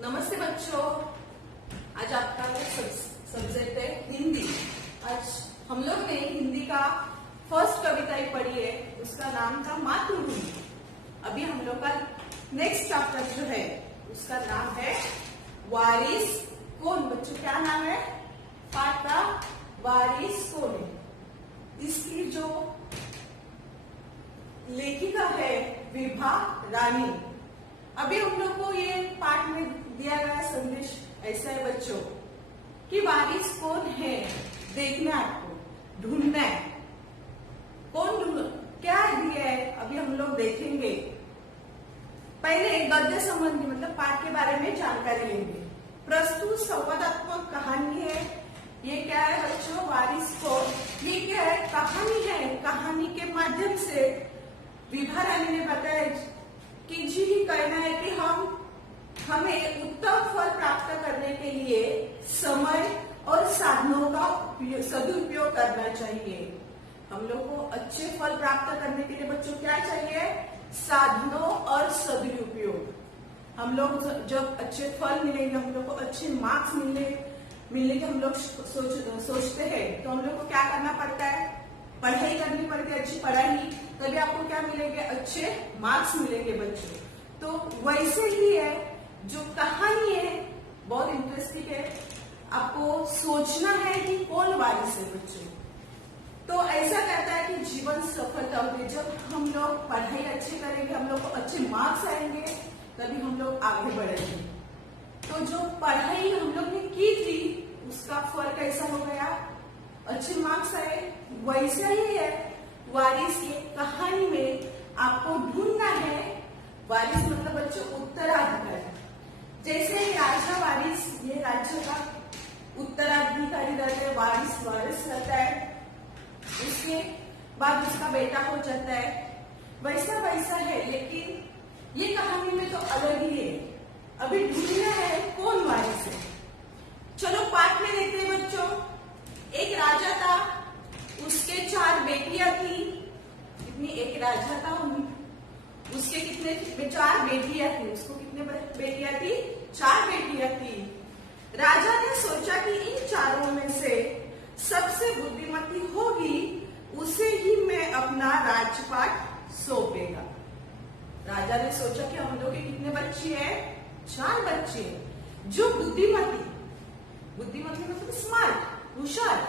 नमस्ते बच्चों, आज आपका सब्जेक्ट है हिंदी। आज हम लोग ने हिंदी का फर्स्ट कविता ही पढ़ी है, उसका नाम था मातृभूमि। अभी हम लोग का नेक्स्ट चैप्टर जो है उसका नाम है वारिस कौन। बच्चों क्या नाम है? पाठ का वारिस कौन है। इसकी जो लेखिका है विभा रानी। अभी हम लोग को ये पाठ में दिया गया संदेश ऐसा है बच्चों कि वारिस कौन है देखना है, आपको ढूंढना है। क्या दिया है अभी हम लोग देखेंगे। पहले गद्य संबंधी मतलब पाठ के बारे में जानकारी लेंगे। प्रस्तुत संवादात्मक कहानी है। ये क्या है बच्चों? वारिस कौन, ये क्या है? कहानी है। कहानी के माध्यम से विभा रानी ने बताया कि जी कहना है कि हमें उत्तम फल प्राप्त करने के लिए समय और साधनों का सदुपयोग करना चाहिए। हम लोग को अच्छे फल प्राप्त करने के लिए बच्चों क्या चाहिए? साधनों और सदुपयोग। हम लोग जब अच्छे फल मिलेंगे, हम लोग को अच्छे मार्क्स मिलने के हम लोग सोचते हैं, तो हम लोग को क्या करना पड़ता है? पढ़ाई करनी पड़ती है, अच्छी पढ़ाई, तभी आपको क्या मिलेंगे? अच्छे मार्क्स मिलेंगे बच्चों। तो वैसे ही है जो कहानी है, बहुत इंटरेस्टिंग है। आपको सोचना है कि कौन वारिस है बच्चों। तो ऐसा कहता है कि जीवन सफलता होगी जब हम लोग पढ़ाई अच्छी करेंगे, हम लोग को अच्छे मार्क्स आएंगे, तभी हम लोग आगे बढ़ेंगे। तो जो पढ़ाई हम लोग ने की थी उसका फल कैसा हो गया? अच्छे मार्क्स आए। वैसा ही है वारिस की कहानी में आपको ढूंढना है। वारिस मतलब बच्चों उत्तराधिकारी। जैसे राजा वारिस, ये राज्य का उत्तराधिकारी रहता है, वारिस रहता है, उसके बाद उसका बेटा हो जाता है। वैसा है, लेकिन ये कहानी में तो अलग ही है। अभी ढूंढना है कौन वारिस है। चलो पाठ में देखते हैं बच्चों। एक राजा था, उसके 4 बेटियां थी। कितनी? एक राजा था, उसके कितने 4 बेटियां थी। उसको कितने बेटियां थी? 4 बेटियां थी। राजा ने सोचा कि इन चारों में से सबसे बुद्धिमती होगी उसे ही मैं अपना राजपाट सौंपेगा। राजा ने सोचा कि हम लोग के कितने बच्चे हैं? 4 बच्चे। जो बुद्धिमती मतलब स्मार्ट, होशियार,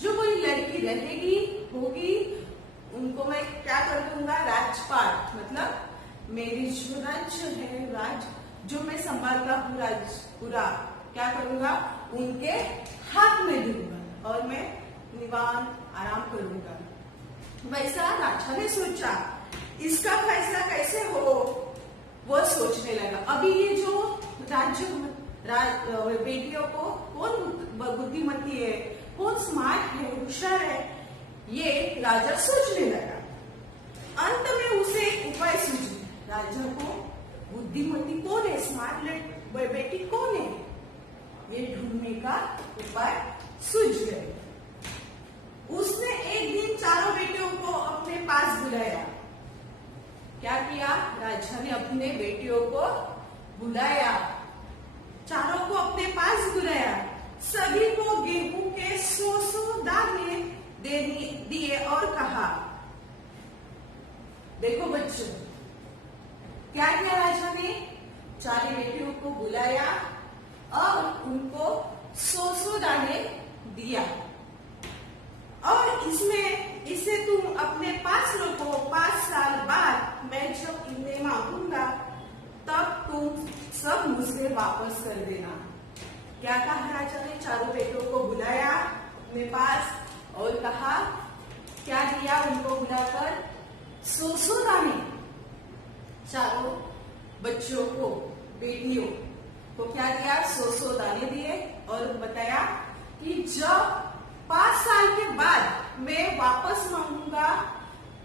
जो कोई लड़की रहेगी होगी, उनको मैं क्या कर दूंगा? राजपाट मतलब मेरी जो राज्य है, जो मैं संभालता हूँ राज्य पूरा, क्या करूंगा? उनके हाथ में दूंगा और मैं निवान आराम करूंगा। वैसा राजा ने सोचा। इसका फैसला कैसे हो वो सोचने लगा। अभी ये जो राज्य बेटियों को कौन बुद्धिमती है, कौन स्मार्ट है, होशियार है, ये राजा सोचने लगा। अंत में उसे एक उपाय सूझा। राजा को बुद्धिमती कौन है, स्मार्ट बेटी कौन है, ये ढूंढने का उपाय सूझ गए। उसने एक दिन चारों बेटियों को अपने पास बुलाया। क्या किया? राजा ने अपने बेटियों को बुलाया, चारों को अपने पास बुलाया। सभी को गेहूं के 100 दाने दिए और कहा, देखो बच्चों क्या किया राजा ने? 4 बेटियों को बुलाया और उनको 100 दाने दिया, और इसे तुम अपने पास रखो। 5 साल बाद मैं जब इन्हें मांगूंगा तब तुम सब मुझे वापस कर देना। क्या कहा राजा ने? चारों बेटों को बुलाया अपने पास और कहा, क्या दिया उनको बुलाकर? 100 दाने। चारों बच्चों को, बेटियों को क्या दिया? 100 दाने दिए और बताया कि जब 5 साल के बाद मैं वापस मांगूंगा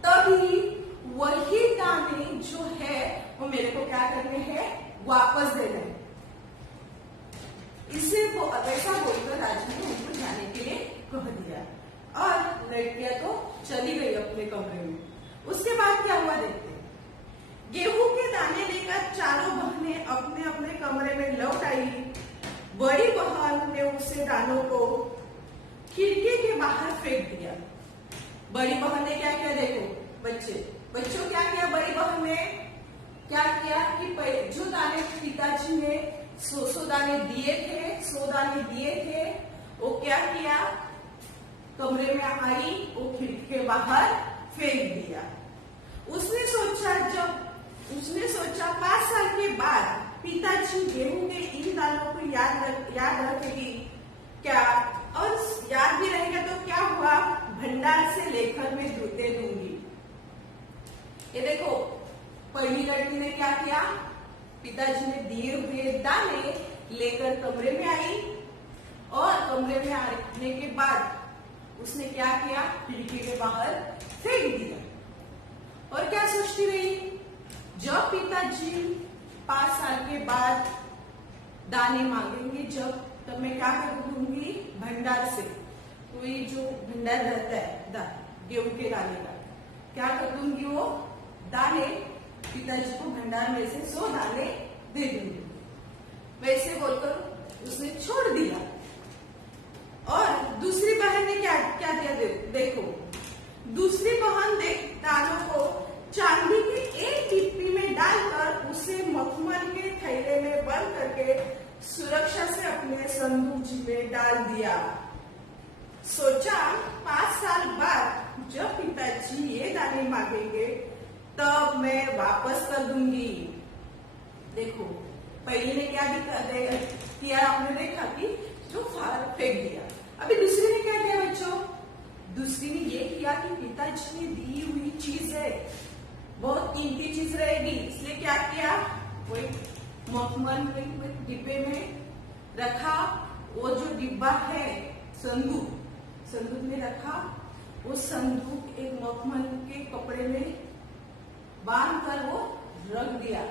तभी वही दाने जो है वो मेरे को क्या करने हैं? वापस देना है। इसे वो वैसा बोलकर राजा ने उनको जाने के लिए कह दिया और लड़कियां तो चली गई अपने कमरे में। उसके बाद क्या हुआ देखते हैं। गेहूं के दाने लेकर चारों बहनें अपने अपने कमरे में लौट आई। बड़ी बहन ने उसे दानों को खिड़की के बाहर फेंक दिया। बड़ी बहन ने क्या किया, देखो बच्चों क्या किया, बड़ी बहन ने क्या किया कि जो दाने पिताजी ने 100 दाने दिए थे, वो क्या किया, कमरे में आई, वो खिड़की के बाहर फेंक दिया। उसने सोचा 5 साल के बाद पिताजी गेहूं के इन दानों को याद रखेगी क्या, और याद भी रहेगा तो क्या हुआ, भंडार से लेकर मैं दे दूंगी। ये देखो, पहली लड़की ने क्या किया, पिताजी ने दिए हुए दाने लेकर कमरे में आई, और कमरे में आने के बाद उसने क्या किया, खिड़की के बाहर फेंक दिया। और क्या सोचती रही, जब पिताजी 5 साल के बाद दाने मांगेंगे, तब मैं क्या कर दूंगी, भंडार से, कोई जो भंडार रहता है गेहूं के दाने का, क्या कर दूंगी, वो दाने पिताजी को भंडार में से 100 दाने दे दूंगी। वैसे बोलकर उसने छोड़ दिया। और दूसरी बहन ने क्या किया, देखो दूसरी बहन दानों को चांदी की एक डिब्बी में डालकर उसे मखमल के थैले में बंद करके सुरक्षा से अपने संदूक में डाल दिया। सोचा 5 साल बाद जब पिताजी ये दाने मांगेंगे तब मैं वापस कर दूंगी। देखो, पहले ने क्या किया, आपने देखा कि जो फेंक दिया। अभी दूसरी ने क्या किया बच्चों, दूसरी ने ये किया कि पिताजी ने दी हुई चीज है, बहुत कीमती चीज रहेगी, इसलिए क्या किया, वो मखमल में डिब्बे में रखा। वो जो डिब्बा है संदूक में रखा। वो संदूक एक मखमल के कपड़े में बांध कर वो रख दिया,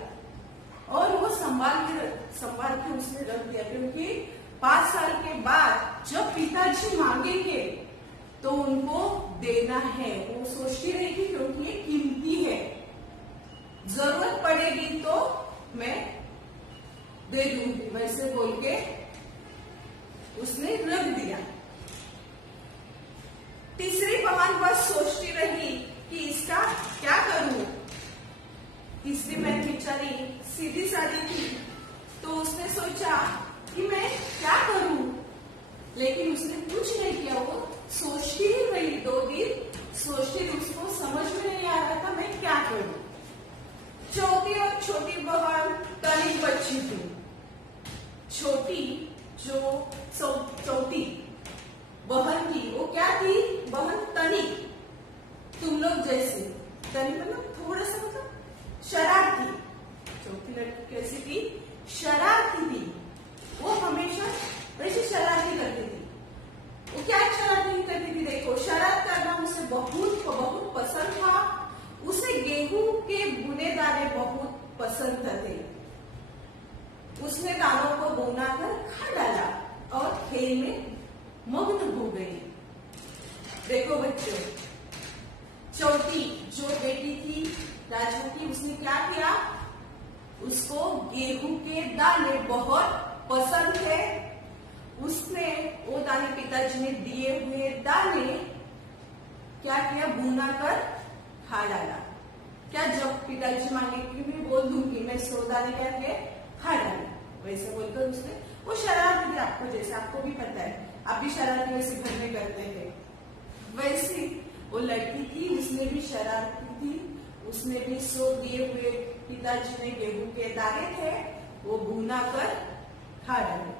और वो संभाल के उसने रख दिया, क्योंकि 5 साल के बाद जब पिताजी मांगेंगे तो उनको देना है। वो सोचती रहेगी क्योंकि ये कीमती है, जरूरत पड़ेगी तो मैं दे दूंगी, वैसे बोल के उसने रख दिया। तीसरी बहन बस सोचती रही कि इसका क्या करूं। तीसरी बहन बेचारी सीधी सादी थी, तो उसने सोचा कि मैं क्या करूं, लेकिन उसने कुछ नहीं किया। वो सोचती ही रही, 2 दिन सोचती रही, उसको समझ में नहीं आ रहा था मैं क्या करूं। चौथी और छोटी बहन तनिक बच्ची थी। चौथी बहन थी, वो क्या थी, बहन तनिक, तुम लोग जैसे। तनिक मतलब थोड़ा सा, मतलब शरारती। चौथी लड़की कैसी थी, शरारती थी। वो हमेशा वैसे शरारती करती थी। वो क्या शरारती करती थी, देखो शरारत करना उसे बहुत पसंद था। उसे गेहूं के बुने दाने बहुत पसंद थे। उसने दानों को बुना कर खा डाला और खेल में मग्न हो गई। देखो बच्चों, चौथी जो बेटी थी राजू की, उसने क्या किया, उसको गेहूं के दाने बहुत पसंद थे। उसने वो दाने, पिताजी ने दिए हुए दाने क्या किया, बुना कर खा डाला। क्या जब पिताजी मांगे कि मैं बोल दूंगी, मैं 100 दाने क्या किए, खा डाले, वैसे बोलकर उसने, वो शरारती थी आपको, जैसे आपको भी पता है, आप भी शरारती वैसे घर में करते थे, वैसी वो लड़की थी, उसने भी शरारती थी। उसने भी 100 दिए हुए पिताजी ने गेहूं के दाने थे, वो भुना कर खा डाले।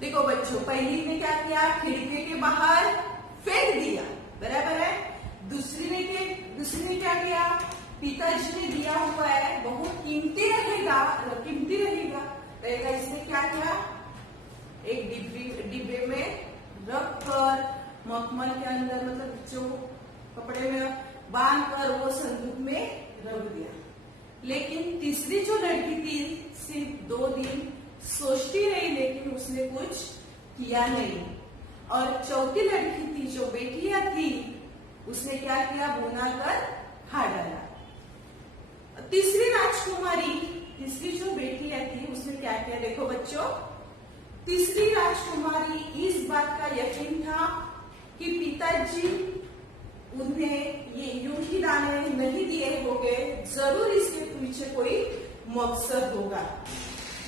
देखो बच्चों, पहली ने क्या किया, खिड़की के बाहर फेंक दिया, बराबर है। दूसरी ने क्या किया, पिताजी ने दिया हुआ है, बहुत कीमती रहेगा, इसने क्या किया, एक डिब्बे में रख कर मखमल के अंदर, मतलब जो कपड़े में बांध कर वो संदूक में रख दिया। लेकिन तीसरी जो लड़की थी सिर्फ 2 दिन सोचती रही, लेकिन उसने कुछ किया नहीं। और चौथी लड़की थी जो बेटियां थी, उसने क्या किया, बुना कर खा डाला। तीसरी राजकुमारी, तीसरी जो बेटियां थी, उसने क्या हैं। देखो बच्चों, तीसरी राजकुमारी इस बात का यकीन था कि पिताजी उन्हें ये यूं ही दाने नहीं दिए होंगे, जरूर इसके पीछे कोई मकसद होगा।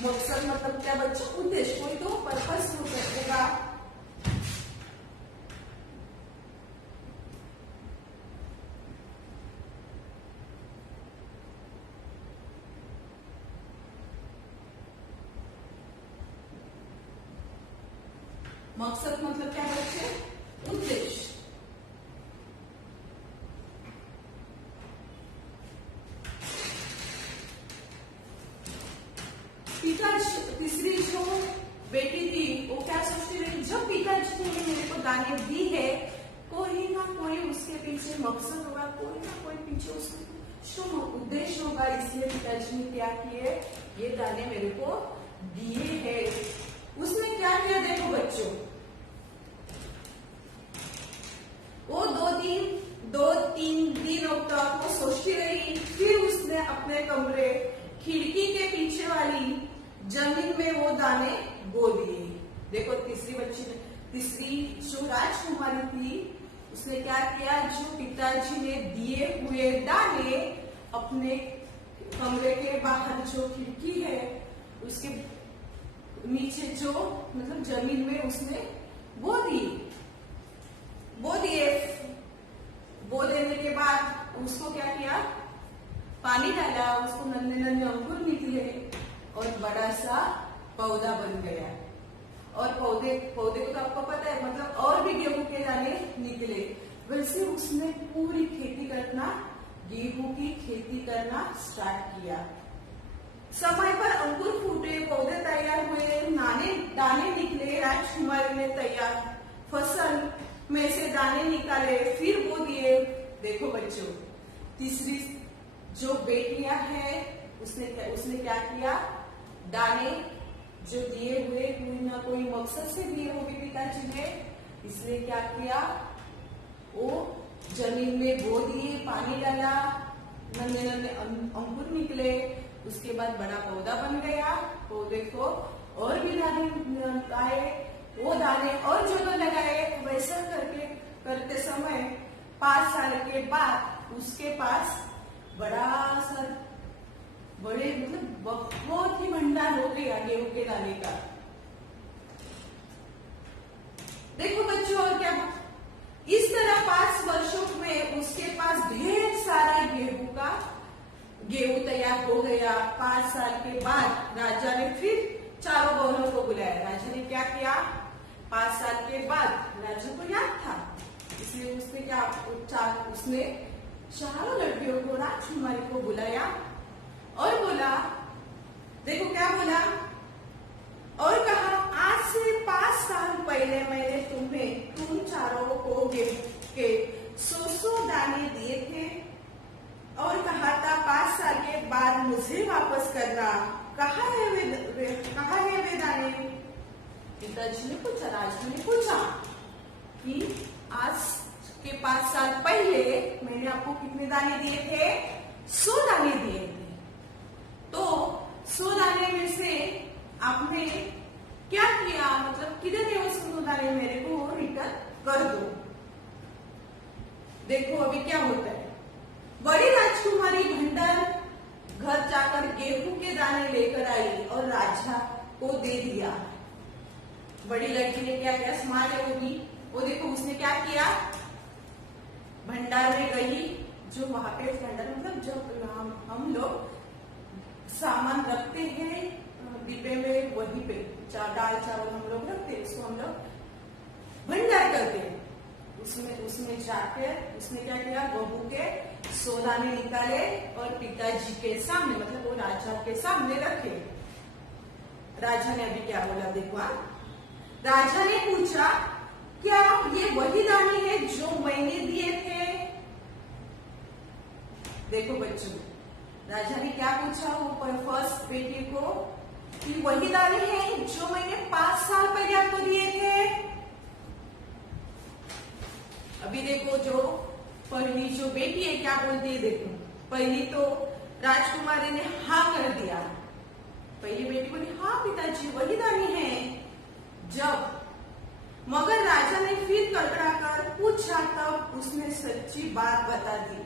मकसद मतलब क्या बच्चों? उद्देश्य, कोई तो पर्पस होगा। मकसद मतलब क्या बच्चे? उद्देश्य। तीसरी जो बेटी थी वो क्या सोचती रही, जब पिताजी ने मेरे को दाने दी है, कोई ना कोई उसके पीछे मकसद होगा, कोई ना कोई पीछे उसका उद्देश्य होगा, इसलिए पिताजी ने क्या किए, ये दाने मेरे को दिए हैं। उसने क्या किया देखो बच्चों, वो दो तीन दिनों तक वो सोचती रही, फिर उसने अपने कमरे खिड़की के पीछे वाली जमीन में वो दाने बो दिए। देखो तीसरी जो राजकुमारी थी उसने क्या किया, जो पिताजी ने दिए हुए दाने अपने कमरे के बाहर जो खिड़की है उसके नीचे जो मतलब जमीन में उसने बो दिए। बो देने के बाद उसको क्या किया, पानी डाला, उसको नन्हे नन्हे अंकुर निकले और बड़ा सा पौधा बन गया। और पौधे को तो आपको पता है, मतलब और भी गेहूं के दाने निकले। वैसे उसने पूरी खेती करना, गेहूं की खेती करना स्टार्ट किया। समय पर अंकुर फूटे, पौधे तैयार हुए, दाने निकले, राजकुमारी ने तैयार फसल में से दाने निकाले, फिर बो दिए। देखो बच्चों, तीसरी जो बेटियां हैं उसने क्या किया, दाने जो दिए हुए कोई ना कोई मकसद से दिए होंगे पिताजी ने, इसलिए क्या किया, वो जमीन में बो दिए, पानी डाला, नन्हे नन्हे अंकुर निकले, उसके बाद बड़ा पौधा बन गया। पौधे को और भी दाने आए, वो दाने और जगह लगाए। वैसा करते समय 5 साल के बाद उसके पास बड़े मतलब बहुत ही भंडार हो गया गेहूं के दाने का। देखो बच्चों, और क्या, इस तरह 5 वर्षों में उसके पास ढेर सारा गेहूं तैयार हो गया। 5 साल के बाद राजा ने फिर चारों बहनों को बुलाया। राजा ने क्या किया, 5 साल के बाद राजा को याद था, इसलिए उसने चारों लड़कियों को, राजकुमारी को बुलाया और बोला, देखो क्या बोला, और कहा, आज से 5 साल पहले मैंने तुम चारों को गेहूं के 100 दाने दिए थे और कहा था 5 साल के बाद मुझे वापस करना। कहाँ है वे दाने? पिताजी ने पूछा, राजा ने पूछा कि आज के 5 साल पहले मैंने आपको कितने दाने दिए थे? 100 दाने दिए थे। तो 100 दाने में से आपने क्या किया, मतलब कितने दिए 100 दाने मेरे को रिटर्न कर दो। देखो अभी क्या होता है, बड़ी राजकुमारी भंडार घर जाकर गेहूं के दाने लेकर आई और राजा को दे दिया। बड़ी लड़की ने क्या किया, स्मार्ट है वो देखो उसने क्या किया, भंडार में गई, जो वहां पे भंडार मतलब जब हम लोग सामान रखते हैं डिब्बे में, वहीं पे दाल चावल हम लोग रखते हैं, उसको हम लोग भंडार करते हैं। उसमें जाकर उसने क्या किया, बहू के 100 दाने निकाले और पिताजी के सामने, मतलब वो राजा के सामने रखे। राजा ने अभी क्या बोला देखो, राजा ने पूछा, क्या ये वही दाने हैं जो मैंने दिए थे? देखो बच्चों, राजा ने क्या पूछा वो फर्स्ट बेटी को, कि वही दाने हैं जो मैंने 5 साल पहले आपको दिए थे? अभी देखो, जो पहली जो बेटी है क्या बोलती है, देखो पहली तो राजकुमारी ने हाँ कर दिया। पहली बेटी बोली, हाँ पिता पिताजी वही दानी है। जब मगर राजा ने फिर कड़कड़ाकर पूछा तब उसने सच्ची बात बता दी।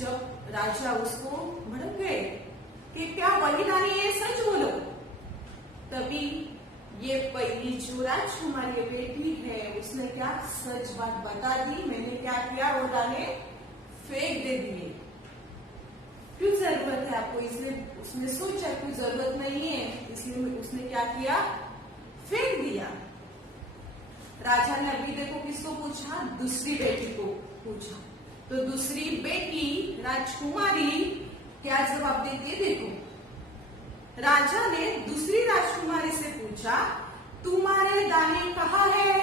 जब राजा उसको भड़क गए कि क्या वही दानी है, सच बोलो, तभी ये पहली जो राजकुमारी बेटी है उसने क्या सच बात बता दी। मैंने क्या किया, वो दाने फेंक दे दिए। क्यों जरूरत है आपको, इसलिए उसने सोचा कोई जरूरत नहीं है, इसलिए उसने क्या किया, फेंक दिया। राजा ने अभी देखो किसको पूछा, दूसरी बेटी को पूछा। तो दूसरी बेटी राजकुमारी क्या जवाब देती है, देखो। राजा ने दूसरी राजकुमारी से पूछा, तुम्हारे दाने कहाँ है?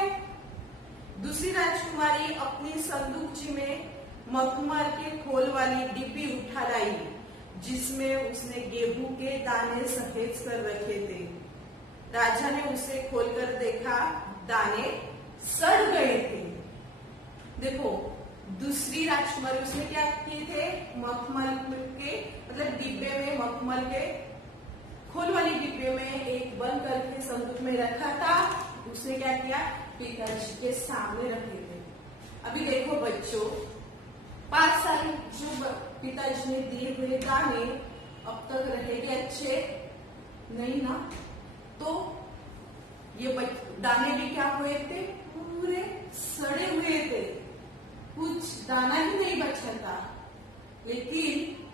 दूसरी राजकुमारी अपनी संदूकची में मखमल के खोल वाली डिब्बी उठा लाई, जिसमें उसने गेहूं के दाने सफेद कर रखे थे। राजा ने उसे खोलकर देखा, दाने सड़ गए थे। देखो दूसरी राजकुमारी उसने क्या किए थे, मखमल के मतलब डिब्बे में, मखमल के खोल वाली डिब्बे में एक बंद करके संदूक में रखा था। उसने क्या किया, पिताजी के सामने रखे थे। अभी देखो बच्चों, 5 साल जो पिताजी ने दिए हुए दाने अब तक रहेंगे अच्छे नहीं ना, तो ये दाने भी क्या हुए थे, पूरे सड़े हुए थे, कुछ दाना ही नहीं बचा था। लेकिन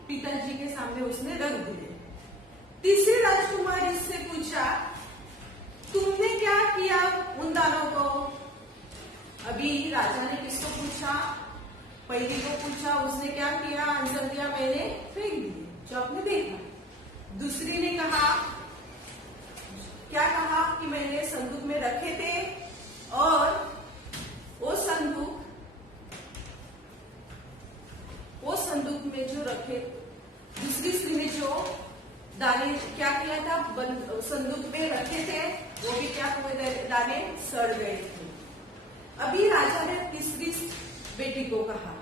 पिताजी के सामने उसने रख दिए। तीसरी राजकुमारी से पूछा, तुमने क्या किया उन दानों को? अभी राजा ने किसको पूछा, पहली को पूछा, उसने क्या किया, आंसर दिया, मैंने फेंक दिए, जो आपने देखा। दूसरी ने कहा, क्या कहा कि मैंने संदूक में रखे थे और वो संदूक में जो रखे, दूसरी स्त्री ने जो दाने क्या किया था, संदूक में रखे थे, वो भी क्या हुए थे, दाने सड़ गए थे। अभी राजा ने तीसरी बेटी को कहा,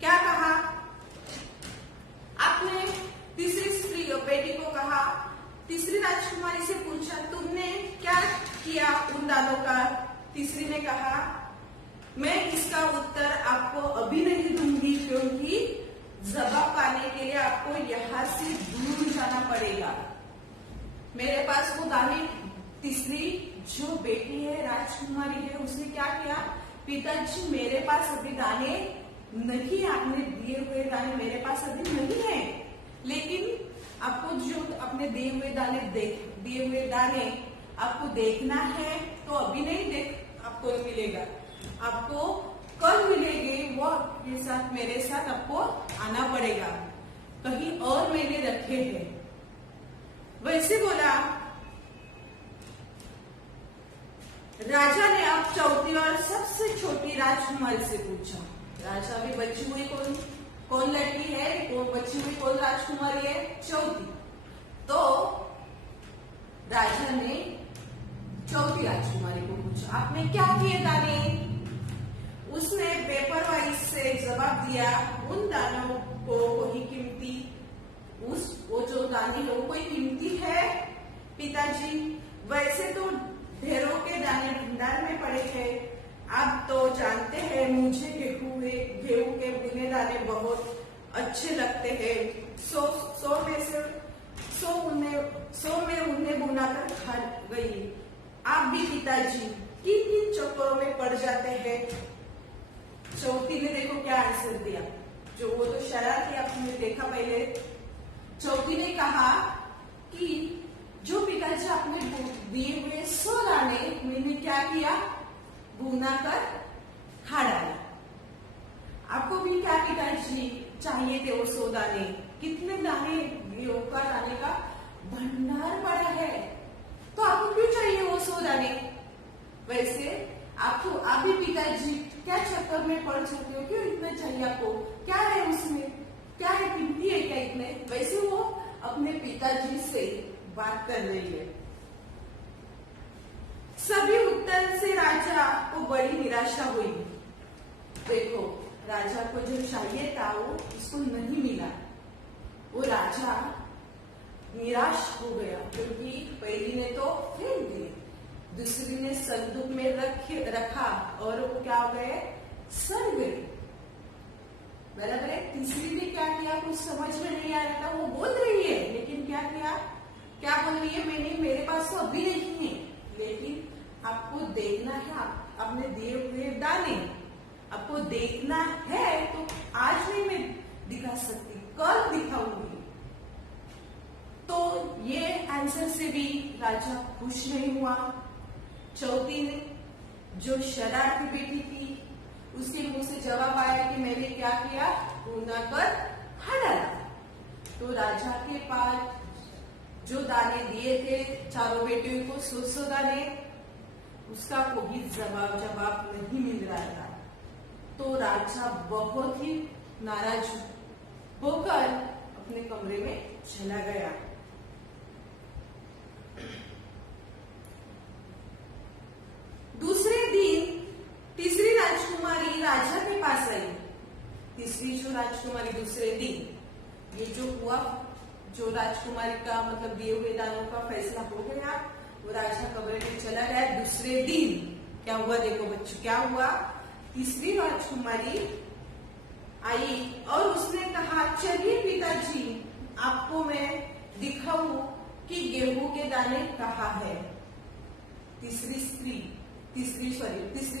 क्या कहा, आपने तीसरी स्त्री बेटी को कहा, तीसरी राजकुमारी से पूछा, तुमने क्या किया उन दानों का? तीसरी ने कहा, मैं इसका उत्तर आपको अभी नहीं दूंगी, क्योंकि जवाब पाने के लिए आपको यहाँ से दूर जाना पड़ेगा। मेरे पास वो दाने, तीसरी जो बेटी है राजकुमारी है, उसने क्या किया, पिताजी मेरे पास अभी दाने नहीं, आपने दिए हुए दाने मेरे पास अभी नहीं है, लेकिन आपको जो अपने दिए हुए दाने आपको देखना है तो अभी नहीं आपको मिलेगा, आपको कल मिलेंगे, वो आपके साथ मेरे साथ आपको आना पड़ेगा, कहीं और मैंने रखे हैं। वैसे बोला। राजा ने अब चौथी और सबसे छोटी राजकुमारी से पूछा। राजा भी बची हुई कौन लड़की है, बची हुई कौन राजकुमारी है, चौथी। तो राजा ने चौथी राजकुमारी को पूछा, आपने क्या किए दाने? उसने बेपरवाही से जवाब दिया, उन दानों को कोई कीमती, वो जो दाने है वो कोई कीमती है पिताजी? वैसे तो ढेरों के दाने भंडार में पड़े हैं, आप तो जानते हैं मुझे गेहूं के बुने दाने बहुत अच्छे लगते हैं, सौ में उन्हें बुनाकर खा गई। आप भी पिताजी किन किन चक्करों में पड़ जाते हैं? चौथी ने देखो क्या आंसर दिया, जो वो तो शरारती आपने देखा पहले। चौथी ने कहा कि जो पिताजी आपने दिए हुए 100 दाने मैंने क्या किया, बुना कर खा डाला। आपको भी क्या पिताजी चाहिए थे वो 100 दाने? कितने दाने गेहूं का दाने का भंडार पड़ा है, तो आपको क्यों चाहिए वो 100 दाने? वैसे आप भी पिताजी क्या चक्कर में पड़ सकते हो, क्यों इतने चाहिए आपको, क्या है उसमें, क्या है, कीमती है क्या इतने? वैसे वो अपने पिताजी से बात कर रही है। सभी उत्तर से राजा को बड़ी निराशा हुई। देखो राजा को जो चाहिए था वो उसको नहीं मिला, वो राजा निराश हो गया, क्योंकि पहली धूप में रखा और वो क्या हो गए, सड़ गए। बराबर है। तीसरी ने क्या किया, कुछ समझ में नहीं आ रहा था, वो बोल रही है लेकिन क्या किया, क्या बोल रही है, मैंने, मेरे पास तो अभी नहीं है, लेकिन आपको देखना है, आपने दिए हुए दाने आपको देखना है, तो आज नहीं मैं दिखा सकती, कल दिखाऊंगी। तो ये आंसर से भी राजा खुश नहीं हुआ। चौथी ने, जो शरारती बेटी थी, उसके मुंह से जवाब आया कि मैंने क्या किया, गुना कर खा डाला। तो राजा के पास जो दाने दिए थे चारों बेटियों को, 100 दाने, उसका कोई जवाब नहीं मिल रहा था। तो राजा बहुत ही नाराज होकर अपने कमरे में चला गया। दूसरे दिन तीसरी राजकुमारी राजा के पास आई। तीसरी जो राजकुमारी दूसरे दिन, ये जो हुआ, जो राजकुमारी का मतलब दिए हुए दानों का फैसला हो गया, वो राजा कमरे में चला गया। दूसरे दिन क्या हुआ, देखो बच्चों क्या हुआ, तीसरी राजकुमारी आई और उसने कहा, चलिए पिताजी, आपको मैं दिखाऊं कि गेहूं के दाने कहाँ है। तीसरी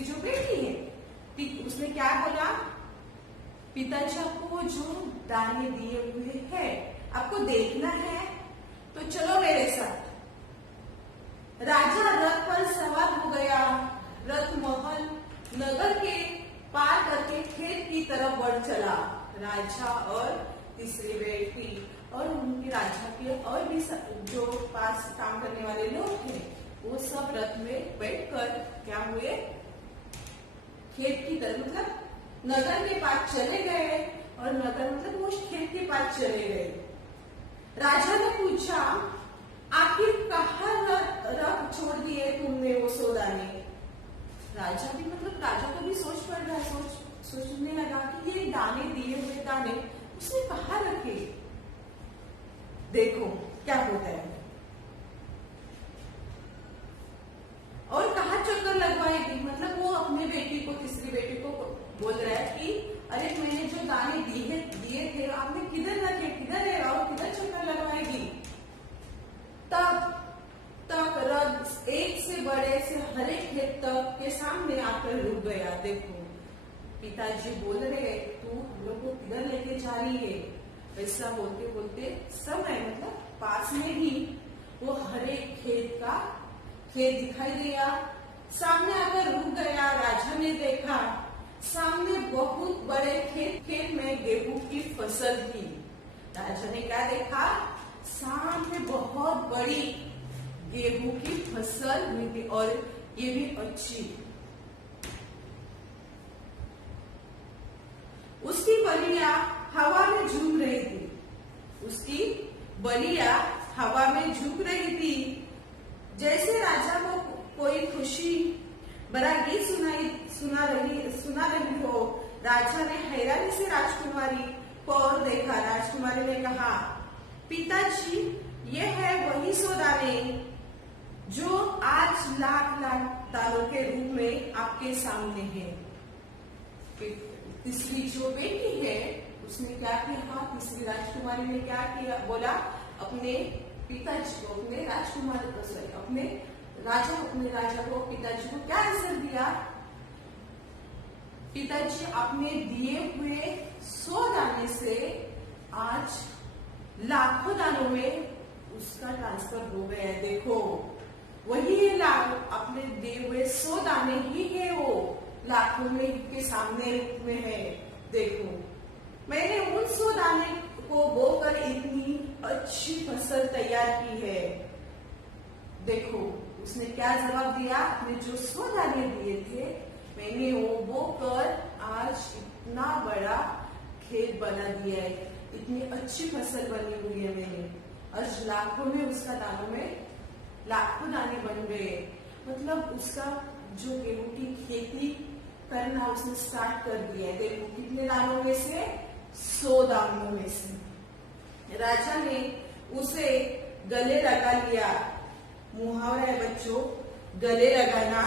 जो बेटी है, उसने क्या बोला, पिताजी आपको वो जो दाने दिए हुए हैं आपको देखना है, तो चलो मेरे साथ। राजा रथ पर सवार हो गया। रथ महल नगर के पार करके खेत की तरफ बढ़ चला। राजा और तीसरी बेटी और उनके राजा के और भी जो पास काम करने वाले लोग थे, वो सब रथ में बैठकर क्या हुए, खेत की तरफ मतलब नगर के पास चले गए। और नगर मतलब वो खेत के पास चले गए। राजा ने पूछा, आखिर कहाँ रख छोड़ दिए तुमने वो 100 दाने। राजा भी मतलब राजा को भी सोच पड़ रहा, सोचने लगा कि ये दाने, दिए हुए दाने उसने कहाँ रखे। देखो क्या होता है, और कहाँ चक्कर लगवाएगी, मतलब वो अपने बेटी को, तीसरी बेटी को बोल रहा है कि अरे मैंने जो दाने दिए थे आपने किधर रखे, किधर है, और किधर चक्कर लगवाएगी। तब तक रथ एक से बड़े से हरे खेत तक के सामने आकर रुक गया। देखो पिताजी बोल रहे, तू हम लोग को किधर लेके जा रही है। ऐसा बोलते बोलते समय मतलब पास में ही वो हरे खेत दिखाई दिया। सामने आकर रुक गया। राजा ने देखा सामने बहुत बड़े खेत में गेहूं की फसल थी। राजा ने क्या देखा, सामने बहुत बड़ी गेहूं की फसल हुई थी और ये भी अच्छी। उसकी बलिया हवा में झूम रही थी। उसकी बलिया हवा में झुक रही थी। जैसे राजा को कोई खुशी भरा गीत सुना रही हो। राजा ने हैरानी से राजकुमारी को और देखा। राजकुमारी ने कहा, पिताजी ये है वही 100 दाने जो आज लाख दानों के रूप में आपके सामने है। तीसरी जो बेटी है उसने क्या किया, तीसरी राजकुमारी ने क्या किया, बोला अपने पिताजी को, अपने राजकुमार को, अपने राजा को, पिताजी को क्या आंसर दिया, पिताजी अपने दिए हुए 100 दाने से आज लाखों दानों में उसका ट्रांसफर हो गया है। देखो वही है लाख, अपने दिए हुए 100 दाने ही है, वो लाखों में के सामने रूप में है। देखो मैंने उन 100 दाने को बोकर इतनी अच्छी फसल तैयार की है। देखो उसने क्या जवाब दिया, अपने जो 100 दाने दिए थे मैंने वो बोकर आज इतना बड़ा खेत बना दिया है, इतनी अच्छी फसल बनी हुई है मैंने। आज लाखों में उसका दानों में लाखों दाने बन गए। मतलब उसका जो गेहूं की खेती करना उसने स्टार्ट कर दिया है। देखो कितने दानों में से, 100 दानों में से। राजा ने उसे गले लगा लिया। मुहावरा है बच्चों, गले लगाना।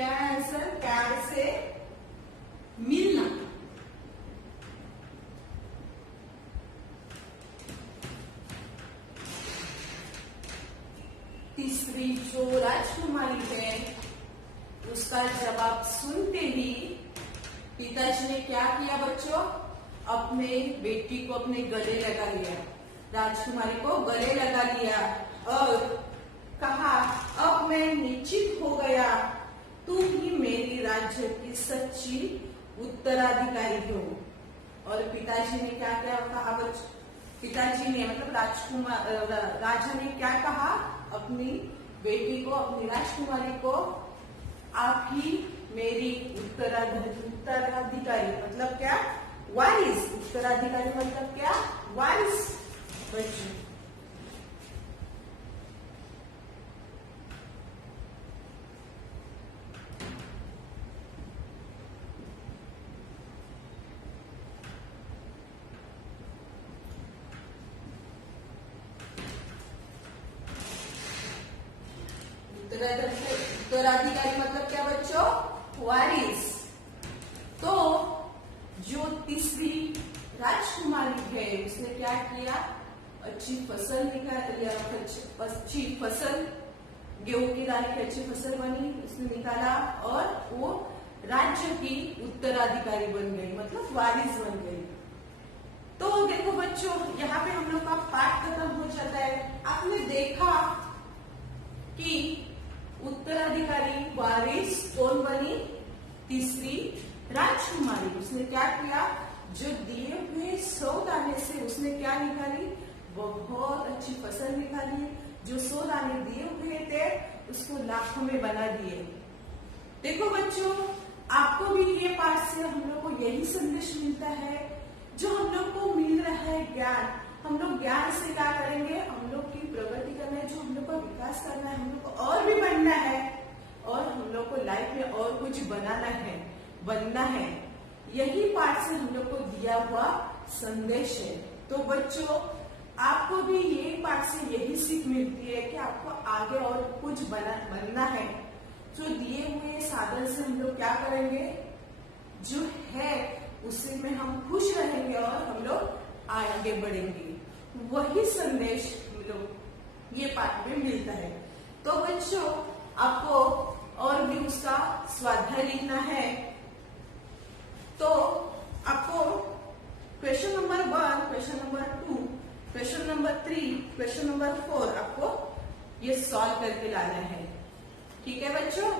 क्या है आंसर? प्यार से मिलना। तीसरी जो राजकुमारी है उसका जवाब सुनते ही पिताजी ने क्या किया बच्चों? अपने बेटी को अपने गले लगा लिया, राजकुमारी को गले लगा लिया और कहा, अब मैं निश्चित हो गया, तुम ही मेरी राज्य की सच्ची उत्तराधिकारी हो। और पिताजी ने क्या क्या कहा बच्चों? पिताजी ने मतलब राजा ने क्या कहा अपनी बेटी को, अपनी राजकुमारी को? आप ही मेरी उत्तराधिकारी मतलब क्या? वारिस। उत्तराधिकारी मतलब क्या? वारिस। बच्चों उत्तराधिकारी मतलब क्या बच्चों? वारिस। तो जो तीसरी राजकुमारी है उसने क्या किया? अच्छी फसल अच्छी फसल, गेहूं की दाल की अच्छी फसल बनी, उसने निकाला और वो राज्य की उत्तराधिकारी बन गई मतलब वारिस बन गई। तो देखो बच्चों, यहाँ पे हम लोग का पाठ खत्म हो जाता है। आपने देखा कि उत्तराधिकारी वारिस कौन बनी? तीसरी राजकुमारी। उसने क्या किया? जो दिए हुए 100 दाने से उसने क्या निकाली? बहुत अच्छी फसल निकाली। जो 100 दाने दिए हुए थे उसको लाखों में बना दिए। देखो बच्चों, आपको भी ये पाठ से हम लोग को यही संदेश मिलता है, जो हम लोग को मिल रहा है ज्ञान, हम लोग ज्ञान से क्या करेंगे? हम लोग की प्रगति करना है, जो हम लोग का विकास करना है, हम लोग को और भी बढ़ना है और हम लोग को लाइफ में और कुछ बनाना है, बनना है। यही पाठ से हम लोग को दिया हुआ संदेश है। तो बच्चों, आपको भी ये पाठ से यही सीख मिलती है कि आपको आगे और कुछ बनना है। जो दिए हुए साधन से हम लोग क्या करेंगे? जो है उससे में हम खुश रहेंगे और हम लोग आगे बढ़ेंगे। वही संदेश हम लोग ये पाठ में मिलता है। तो बच्चों, आपको और भी उसका स्वाध्याय लिखना है। तो आपको question number 1, question number 2, question number 3, question number 4 आपको ये सॉल्व करके लाना है। ठीक है बच्चों?